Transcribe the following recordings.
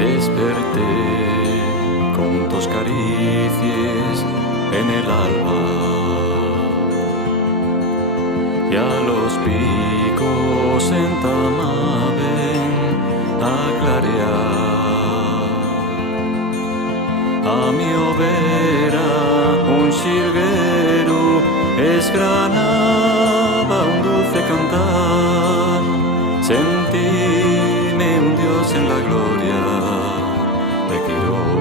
Desperté con tus caricias en el alba, y a los picos entamaben a clarear. A mi overa un xilguero esgranaba un dulce cantar. Sentíme un Dios en la gloria de Quirós.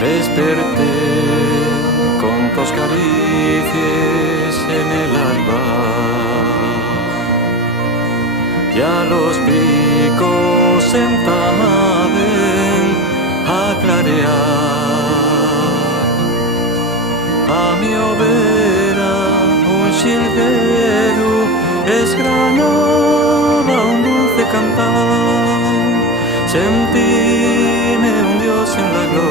Desperté con tus caricias en el alba, y a los picos entamaben a clarear. A mi overa un xilguero esgranaba un dulce cantar. Sentíme un Dios en la gloria